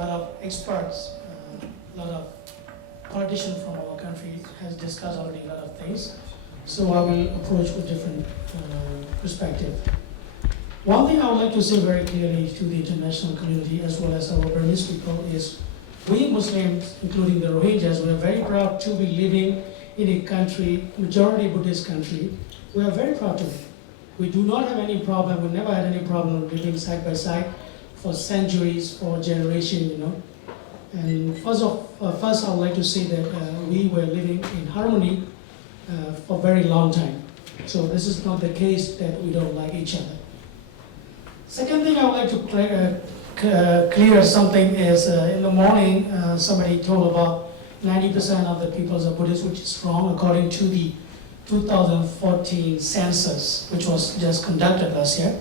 lot of experts, a lot of politicians from our country has discussed already a lot of things. So I will approach with different perspective. One thing I would like to say very clearly to the international community as well as our Burmese people is we Muslims, including the Rohingyas, we are very proud to be living in a country, majority Buddhist country. We are very proud to be. We do not have any problem, we never had any problem living side by side for centuries, for generations, you know. And first I would like to say that we were living in harmony for a very long time. So this is not the case that we don't like each other. Second thing I would like to clear something is in the morning somebody told about 90% of the people are Buddhist, which is wrong according to the 2014 census, which was just conducted last year.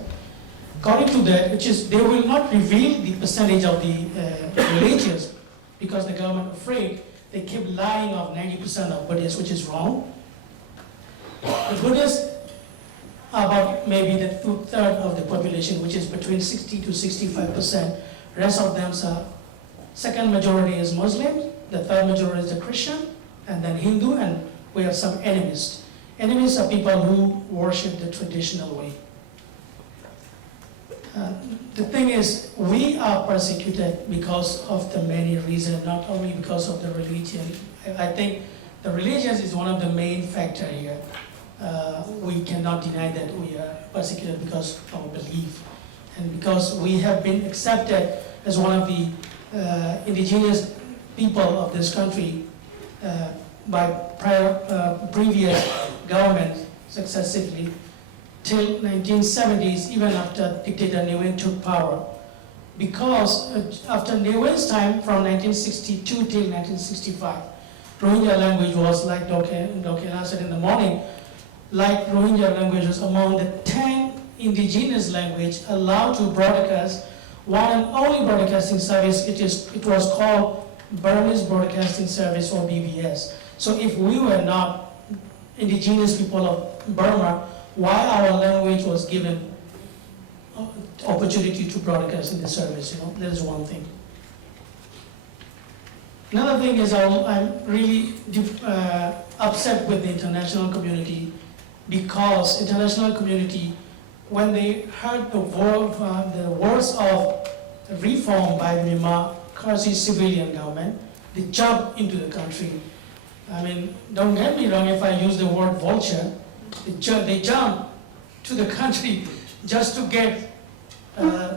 According to that, which is they will not reveal the percentage of the religions because the government afraid they keep lying of 90% of Buddhists, which is wrong. The Buddhists are about maybe the 2/3 of the population, which is between 60 to 65%. Rest of them are, second majority is Muslims, the third majority is the Christian, and then Hindu, and we have some animists. Animists are people who worship the traditional way. The thing is, we are persecuted because of the many reasons, not only because of the religion. I think the religion is one of the main factors here. We cannot deny that we are persecuted because of our belief. And because we have been accepted as one of the indigenous people of this country by previous governments successively till 1970s, even after dictator Myint took power. Because after Myint's time, from 1962 till 1965, Rohingya language was, like Dr. said in the morning, like Rohingya language was among the 10 indigenous languages allowed to broadcast one and only broadcasting service. It was called Burmese Broadcasting Service, or BBS. So if we were not indigenous people of Burma, why our language was given opportunity to broadcast in the service? You know, that is one thing. Another thing is I'm really upset with the international community, because international community, when they heard the words of reform by Myanmar quasi-civilian government, they jumped into the country. I mean, don't get me wrong if I use the word vulture. They jump to the country just to get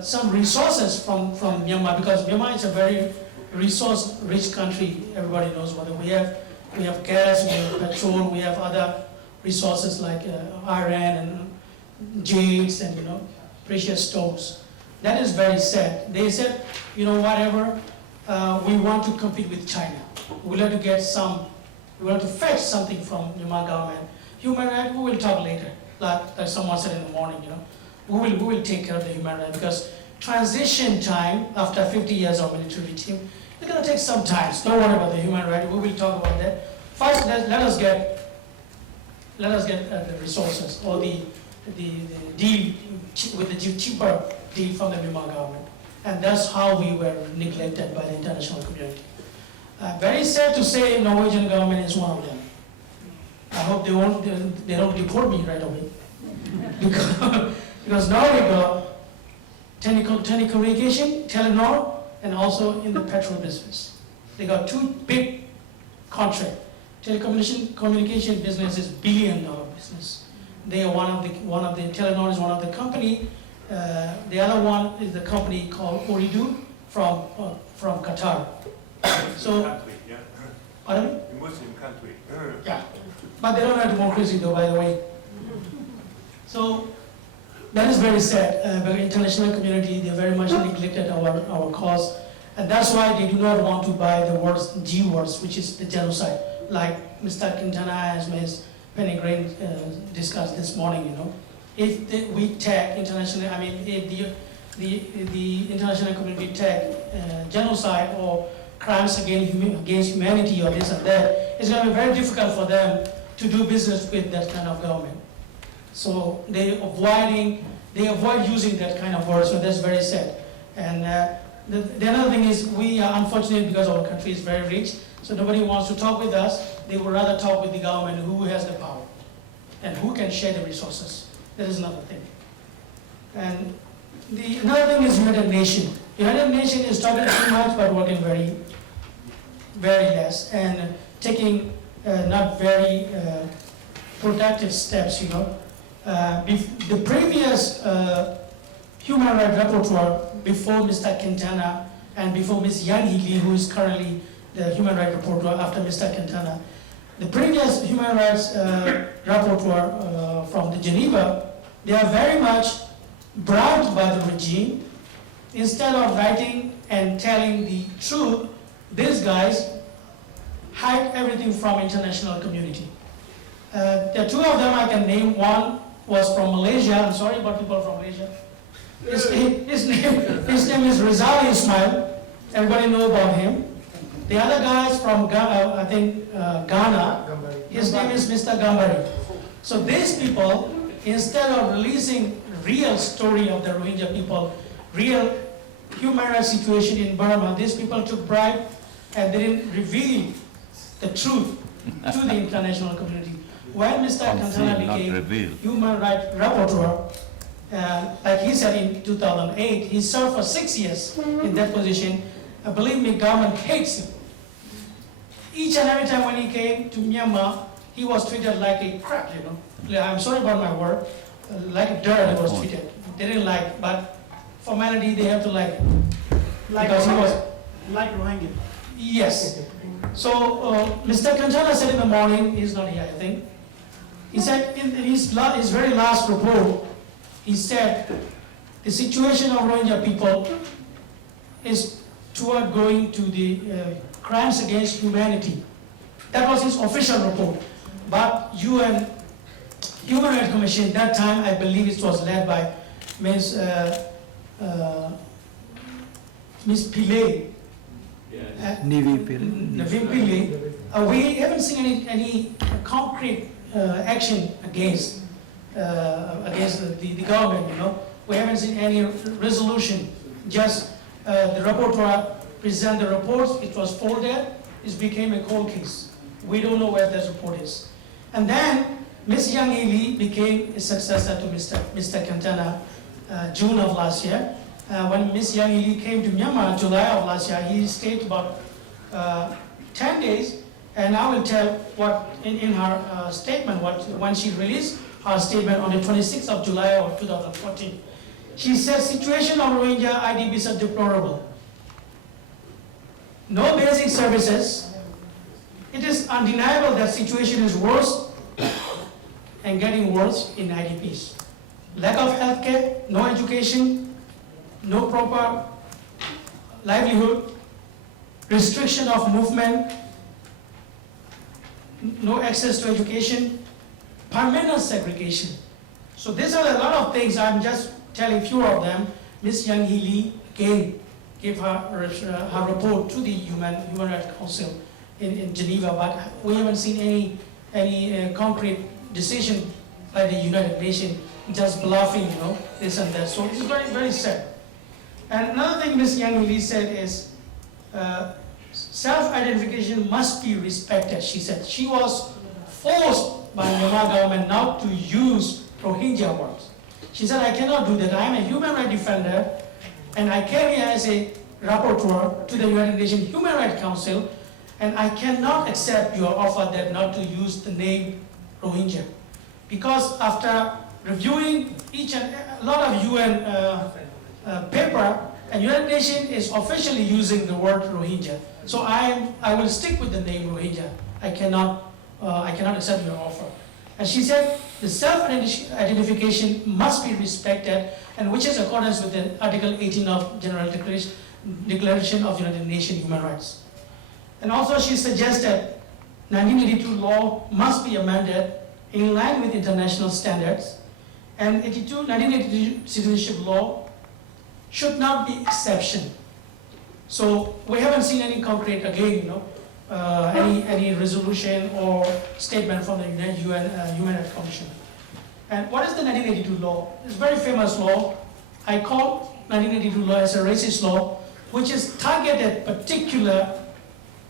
some resources from Myanmar, because Myanmar is a very resource-rich country. Everybody knows what we have. We have gas, we have petrol, we have other resources like iron and jades and precious stones. That is very sad. They said, whatever, we want to compete with China. We'll have to get we want to fetch something from Myanmar government. Human rights, we will talk later. Like someone said in the morning, we will take care of the human rights, because transition time after 50 years of military regime, it's going to take some time. So don't worry about the human rights. We will talk about that. First, let us get the resources, or the deal with the cheaper deal from the Myanmar government, and that's how we were neglected by the international community. Very sad to say, Norwegian government is one of them. I hope they don't deport me right away, because now we got telecommunication, Telenor, and also in the petrol business. They got two big contracts. Telecommunication business is $1 billion business. They are one of the Telenor is one of the company. The other one is the company called Ooredoo from Qatar. So, country, yeah. Pardon me? A Muslim country. Yeah, but they don't have democracy though, by the way. So that is very sad. The international community, they very much neglected our cause, and that's why they do not want to buy the G words, which is the genocide, like Mr. Quintana as Ms. Penny Green discussed this morning. If we tag international, if the international community tag genocide or crimes against humanity or this and that, it's going to be very difficult for them to do business with that kind of government. So they avoid using that kind of word. So that's very sad. And The other thing is we are unfortunate because our country is very rich, so nobody wants to talk with us. They would rather talk with the government who has the power and who can share the resources. That is another thing. And another thing is United Nations. United Nations is talking too much but working very, very less and taking not very productive steps, you know. The previous human rights rapporteur before Mr. Quintana and before Ms. Yang Hee Lee, who is currently the human rights rapporteur after Mr. Quintana, the previous human rights rapporteur from the Geneva, they are very much bribed by the regime. Instead of writing and telling the truth, these guys hide everything from international community. The two of them I can name. One was from Malaysia. I'm sorry about people from Malaysia. His name is Rizal Ismail. Everybody know about him. The other guy is from Ghana, I think Ghana. His name is Mr. Gambari. So these people, instead of releasing real story of the Rohingya people, real human rights situation in Burma, these people took bribe and they didn't reveal the truth to the international community. When Mr. Quintana became human rights rapporteur, like he said in 2008, he served for 6 years in that position. Believe me, government hates him. Each and every time when he came to Myanmar, he was treated like a crap, you know. I'm sorry about my word, like dirt he was treated. They didn't like, but formality they have to like because he was like Rohingya. Yes. So Mr. Quintana said in the morning, he's not here I think, he said in his very last report, he said the situation of Rohingya people is toward going to the crimes against humanity. That was his official report. But UN Human Rights Commission, that time I believe it was led by Ms. Pillay. Nivi Pillay. We haven't seen any concrete action against the government, you know. We haven't seen any resolution. Just the rapporteur presented the reports, it was folded, it became a cold case. We don't know where that report is. And then Ms. Yang Hee Lee became a successor to Mr. Quintana June of last year. When Ms. Yang Hee Lee came to Myanmar July of last year, he stayed about 10 days, and I will tell what in her statement, when she released her statement on the 26th of July of 2014. She said, situation of Rohingya IDPs are deplorable. No basic services. It is undeniable that situation is worse and getting worse in IDPs. Lack of healthcare, no education, no proper livelihood, restriction of movement, no access to education, permanent segregation. So these are a lot of things. I'm just telling few of them. Ms. Yang Hee Lee again gave her report to the Human Rights Council in Geneva, but we haven't seen any concrete decision by the United Nations, just bluffing, you know, this and that. So it's very, very sad. And another thing Ms. Yang Hee Lee said is self-identification must be respected, she said. She was forced by the Myanmar government not to use Rohingya words. She said, I cannot do that. I am a human rights defender, and I came here as a rapporteur to the United Nations Human Rights Council, and I cannot accept your offer that not to use the name Rohingya. Because after reviewing a lot of UN paper, and United Nations is officially using the word Rohingya. So I will stick with the name Rohingya. I cannot accept your offer. And she said the self-identification must be respected, and which is in accordance with the Article 18 of General Declaration of United Nations Human Rights. And also she suggested 1982 law must be amended in line with international standards, and 1982 citizenship law should not be exception. So we haven't seen any concrete, again, you know, any resolution or statement from the UN Human Rights Commission. And what is the 1982 law? It's a very famous law. I call 1982 law as a racist law which is targeted particular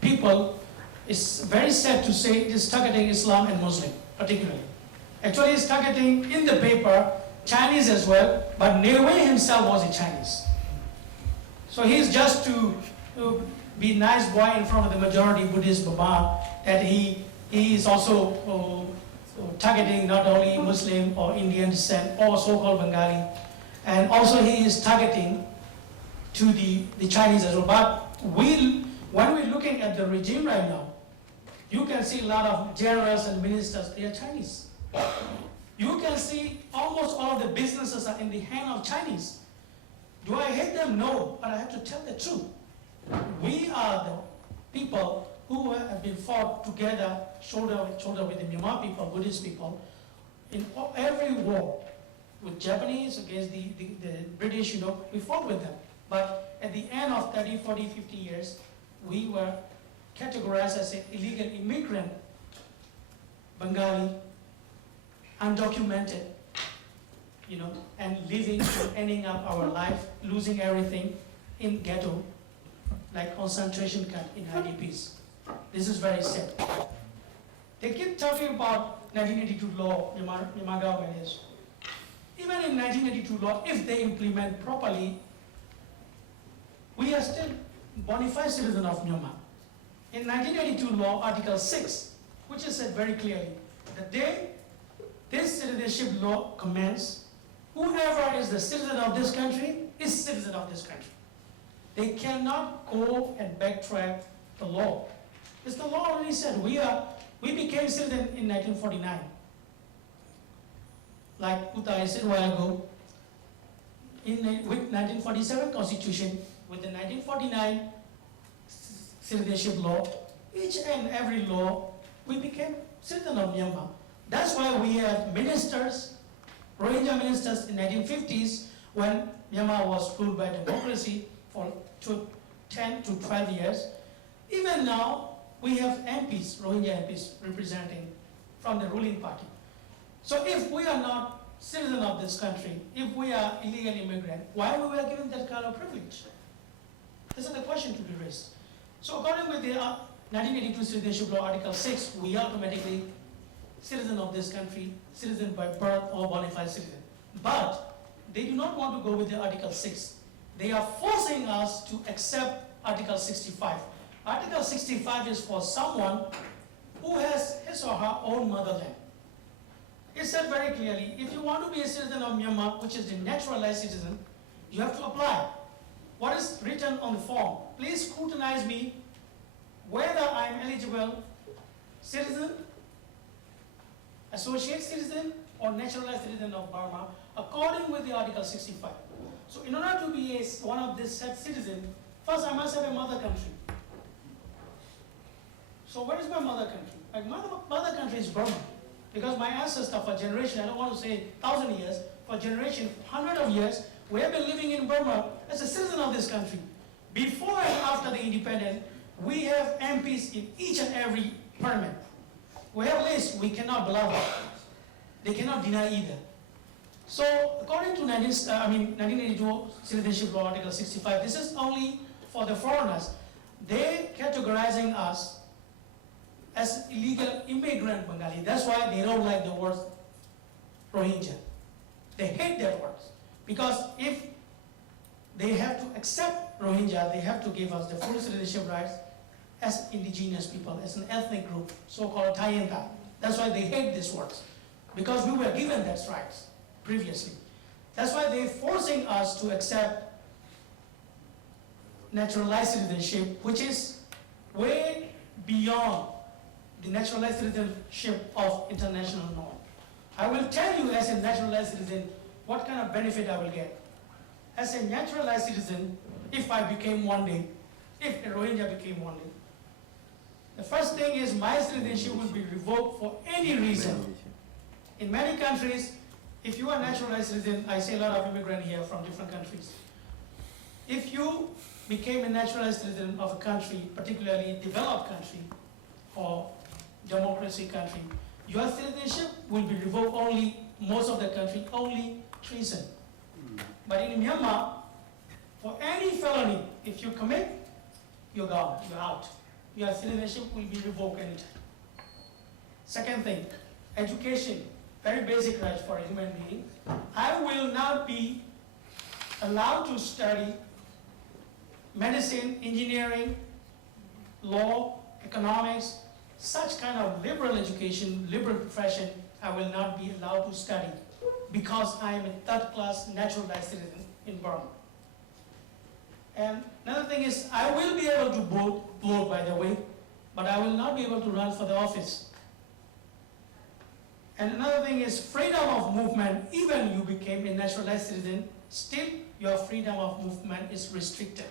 people. It's very sad to say it is targeting Islam and Muslim particularly. Actually, it's targeting in the paper Chinese as well, but Niue himself was a Chinese. So he's just to be nice boy in front of the majority Buddhist Burma, that he is also targeting not only Muslim or Indian descent or so-called Bengali, and also he is targeting to the Chinese as well. But when we're looking at the regime right now, you can see a lot of generals and ministers, they are Chinese. You can see almost all of the businesses are in the hand of Chinese. Do I hate them? No, but I have to tell the truth. We are the people who have been fought together, shoulder with shoulder with the Myanmar people, Buddhist people, in every war, with Japanese against the British, we fought with them. But at the end of 30, 40, 50 years, we were categorized as an illegal immigrant, Bengali, undocumented, and living and ending up our life, losing everything in ghetto, like concentration camp in IDPs. This is very sad. They keep talking about 1982 law, Myanmar government is. Even in 1982 law, if they implement properly, we are still bona fide citizen of Myanmar. In 1982 law, Article 6, which is said very clearly, the day this citizenship law commences, whoever is the citizen of this country is citizen of this country. They cannot go and backtrack the law. Because the law already said we became citizen in 1949. Like Utai said a while ago, with 1947 Constitution, with the 1949 citizenship law, each and every law, we became citizen of Myanmar. That's why we have ministers, Rohingya ministers in 1950s, when Myanmar was ruled by democracy for 10 to 12 years. Even now, we have MPs, Rohingya MPs, representing from the ruling party. So if we are not citizen of this country, if we are illegal immigrant, why we were given that kind of privilege? This is the question to be raised. So according with the 1982 Citizenship Law, Article 6, we are automatically citizen of this country, citizen by birth or bona fide citizen. But they do not want to go with the Article 6. They are forcing us to accept Article 65. Article 65 is for someone who has his or her own motherland. It said very clearly, if you want to be a citizen of Myanmar, which is the naturalized citizen, you have to apply. What is written on the form? Please scrutinize me whether I am eligible citizen, associate citizen, or naturalized citizen of Burma, according with the Article 65. So in order to be one of this said citizen, first I must have a mother country. So where is my mother country? My mother country is Burma. Because my ancestor for generation, I don't want to say 1,000 years, for generation, 100 of years, we have been living in Burma as a citizen of this country. Before and after the independence, we have MPs in each and every parliament. We have lists, we cannot bluff. They cannot deny either. So according to 1982 Citizenship Law, Article 65, this is only for the foreigners. They categorizing us as illegal immigrant Bengali. That's why they don't like the word Rohingya. They hate that word. Because if they have to accept Rohingya, they have to give us the full citizenship rights as indigenous people, as an ethnic group, so-called Thayenda. That's why they hate these words. Because we were given that rights previously. That's why they're forcing us to accept naturalized citizenship, which is way beyond the naturalized citizenship of international norm. I will tell you as a naturalized citizen what kind of benefit I will get. As a naturalized citizen, if I became one day, if a Rohingya became one day, the first thing is my citizenship will be revoked for any reason. In many countries, if you are a naturalized citizen, I see a lot of immigrants here from different countries. If you became a naturalized citizen of a country, particularly developed country or democracy country, your citizenship will be revoked only, most of the country, only treason. But in Myanmar, For any felony, if you commit, you're gone, you're out. Your citizenship will be revoked anytime. Second thing, education, very basic right for a human being. I will not be allowed to study medicine, engineering, law, economics, such kind of liberal education, liberal profession, I will not be allowed to study because I am a third-class naturalized citizen in Burma. And another thing is, I will be able to vote by the way, but I will not be able to run for the office. And another thing is freedom of movement. Even you became a naturalized citizen, still your freedom of movement is restricted.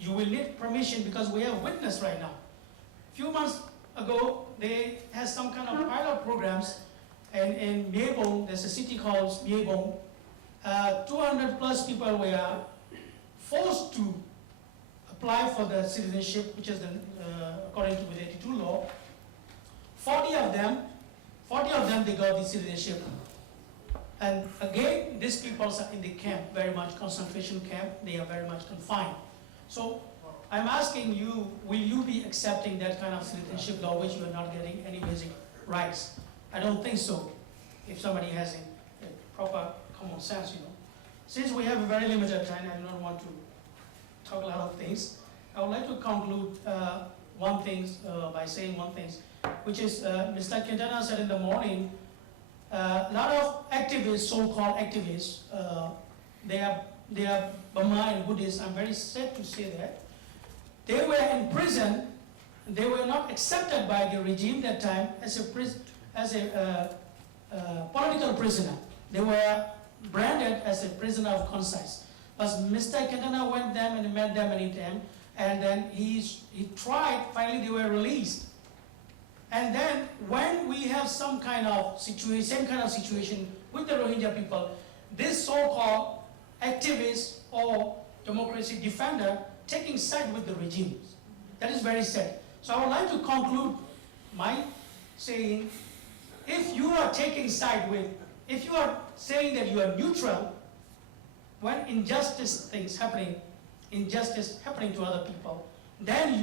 You will need permission because we have witness right now. A few months ago, they had some kind of pilot programs in Myint. There's a city called Myint. 200 plus people were forced to apply for the citizenship, which is according to the 82 law. 40 of them, they got the citizenship. And again, these people are in the camp, very much concentration camp. They are very much confined. So I'm asking you, will you be accepting that kind of citizenship law, which you are not getting any basic rights? I don't think so, if somebody has a proper common sense, Since we have a very limited time, I do not want to talk a lot of things. I would like to conclude by saying one thing, which is Mr. Quintana said in the morning, a lot of activists, so-called activists, they are Burma and Buddhists. I'm very sad to say that. They were in prison. They were not accepted by the regime that time as a political prisoner. They were branded as a prisoner of conscience. But Mr. Quintana went them and met them many times, and then he tried. Finally, they were released. And then when we have same kind of situation with the Rohingya people, this so-called activist or democracy defender taking side with the regime. That is very sad. So I would like to conclude my saying, if you are taking side with, if you are saying that you are neutral, when injustice happening to other people, then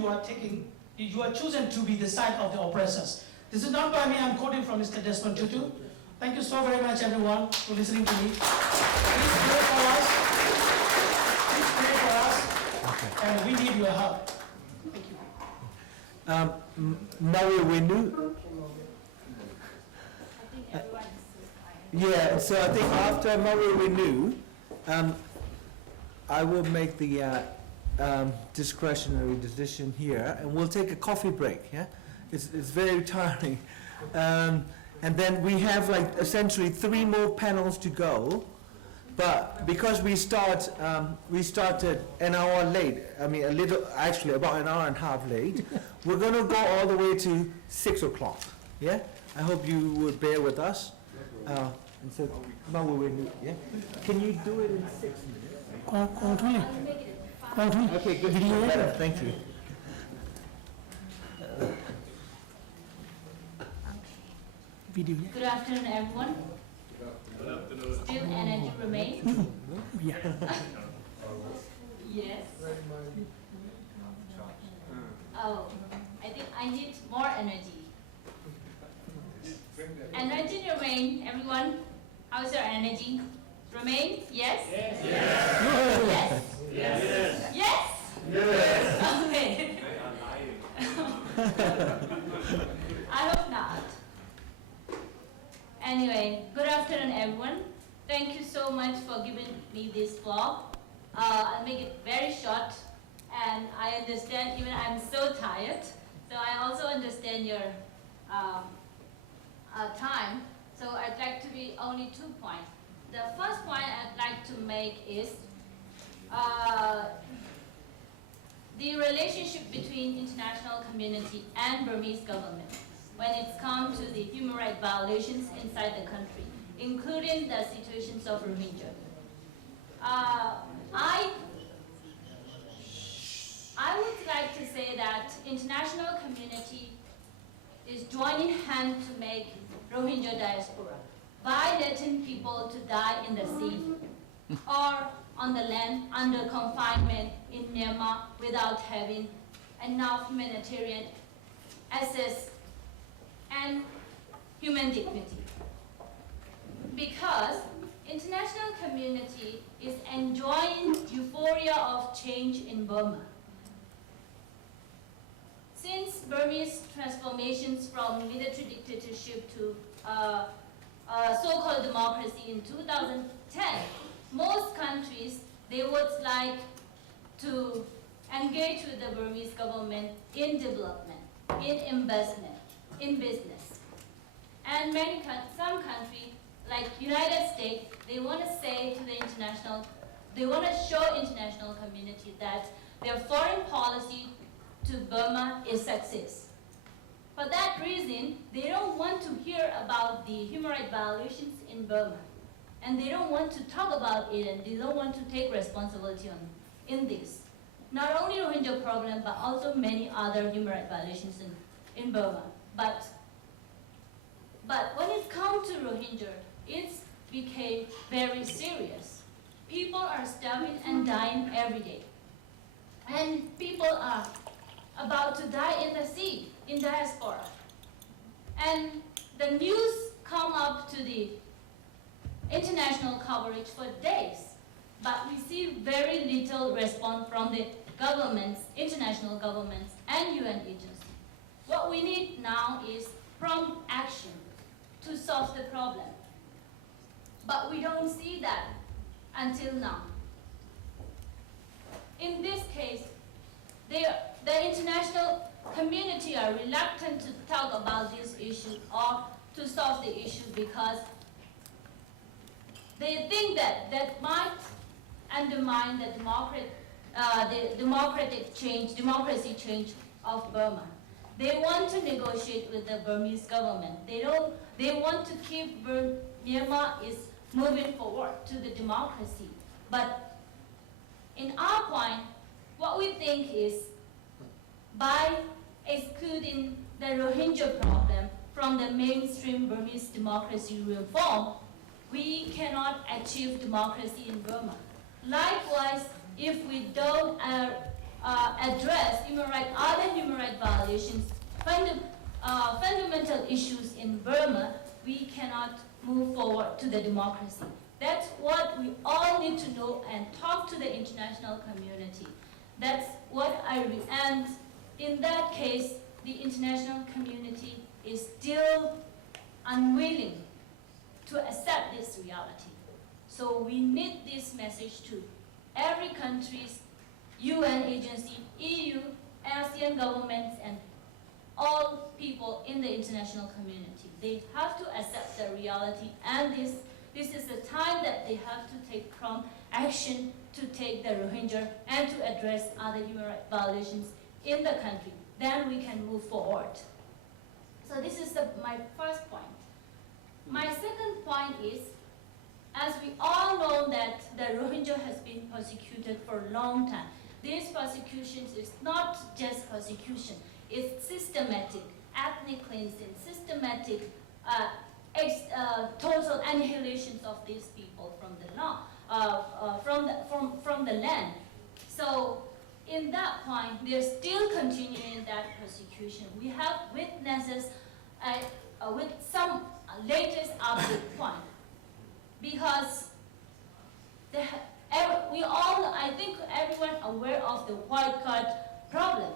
you are chosen to be the side of the oppressors. This is not by me, I'm quoting from Mr. Desmond Tutu. Thank you so very much, everyone, for listening to me. Please pray for us. Please pray for us. Okay. And we need your help. Thank you. Maui Winu. Yeah, so I think after Maui Winu, I will make the discretionary decision here, and we'll take a coffee break. Yeah, it's very tiring, and then we have essentially 3 more panels to go. But because we started an hour late, actually about an hour and a half late, we're going to go all the way to 6 o'clock. Yeah, I hope you would bear with us. And so, yeah, can you do it in 6 minutes? Okay, good. Better. Thank you. Good afternoon, everyone. Still energy remains? Yeah. Yes. Oh, I think I need more energy. Energy remain, everyone. How's your energy? Remain? Yes? Yes. Yes. Yes. Yes. Yes. Okay. I hope not. Anyway, good afternoon, everyone. Thank you so much for giving me this vlog. I'll make it very short, and I understand even I'm so tired. So I also understand your time. So I'd like to be only 2 points. The first point I'd like to make is the relationship between international community and Burmese government when it comes to the human rights violations inside the country, including the situations of Rohingya. I would like to say that international community is joining hands to make Rohingya diaspora by letting people to die in the sea or on the land under confinement in Myanmar without having enough humanitarian access and human dignity. Because international community is enjoying euphoria of change in Burma. Since Burmese transformations from military dictatorship to so-called democracy in 2010, most countries, they would like to engage with the Burmese government in development, in investment, in business. And some countries, like United States, they want to say to the international, they want to show international community that their foreign policy to Burma is success. For that reason, they don't want to hear about the human rights violations in Burma. And they don't want to talk about it, and they don't want to take responsibility in this. Not only Rohingya problem, but also many other human rights violations in Burma. But when it comes to Rohingya, it became very serious. People are starving and dying every day. And people are about to die in the sea, in diaspora. And the news come up to the international coverage for days, but we see very little response from the governments, international governments, and UN agencies. What we need now is prompt action to solve the problem. But we don't see that until now. In this case, the international community are reluctant to talk about this issue or to solve the issue because they think that might undermine the democracy change of Burma. They want to negotiate with the Burmese government. They want to keep Myanmar is moving forward to the democracy. But in our point, what we think is by excluding the Rohingya problem from the mainstream Burmese democracy reform, we cannot achieve democracy in Burma. Likewise, if we don't address other human rights violations, fundamental issues in Burma, we cannot move forward to the democracy. That's what we all need to know and talk to the international community. That's what and in that case, the international community is still unwilling to accept this reality. So we need this message to every country's UN agency, EU, ASEAN governments, and all people in the international community. They have to accept the reality, and this is the time that they have to take prompt action to take the Rohingya and to address other human rights violations in the country. Then we can move forward. So this is my first point. My second point is, as we all know that the Rohingya has been persecuted for a long time. These persecutions is not just persecution, it's systematic, ethnic cleansing, systematic total annihilation of these people from the land. So in that point, they're still continuing that persecution. We have witnesses with some latest update point, because I think everyone aware of the white card problem,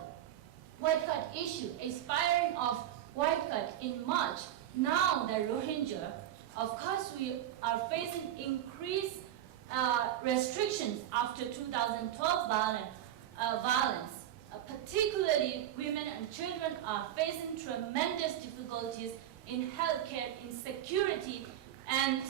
white card issue, expiring of white card in March. Now the Rohingya, of course, we are facing increased restrictions after 2012 violence. Particularly, women and children are facing tremendous difficulties in healthcare, in security, and